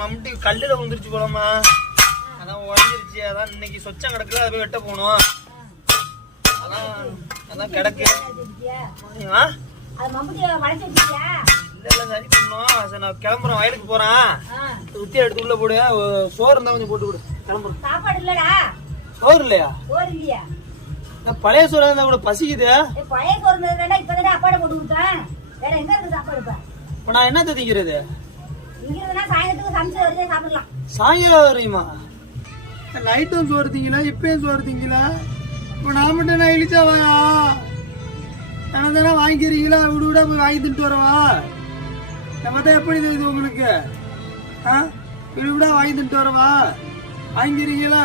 மம்முட்டி கல்லுல விழுந்துருச்சு போலமா, அதான் உடஞ்சிருச்சு. அதான் இன்னைக்கு சொச்சம் கிடக்குல, அதை போய் வெட்ட போகணும். அதான் கிடக்கு. இல்ல சரி பண்ணோம். சரி நான் கிளம்புறேன், வயலுக்கு போறேன். உத்தி எடுத்து உள்ள போடு, சோறு இருந்தா கொஞ்சம் போட்டு கொடு. கிளம்புறேன். சாப்பாடு இல்லடா. சோறு இல்லையா? சோறு இல்லையா? பழைய சோறு இருந்தா கூட பசிக்குது. பழைய சோறு இருந்தா இப்பதான் அப்பாட போட்டு கொடுத்தேன். வேற எங்க இருக்கு சாப்பாடு? இப்ப நான் என்ன திங்கிறது? சாயங்காலத்துக்கு சமைச்சு வருதே சாப்பிடலாம். சாயங்காலம் வரையுமா? நைட்டும் சோறு திங்கல, இப்பயும் சோறு திங்கல. இப்ப நான் மட்டும் நான் இழிச்சாவாயா? தானே வாங்கிக்கிறீங்களா? விடு விட போய் வாங்கி திட்டு வரவா? நம்ம தான் எப்படி தெரியுது உங்களுக்கு? விடு விட வாங்கி திட்டு வரவா? வாங்கிக்கிறீங்களா?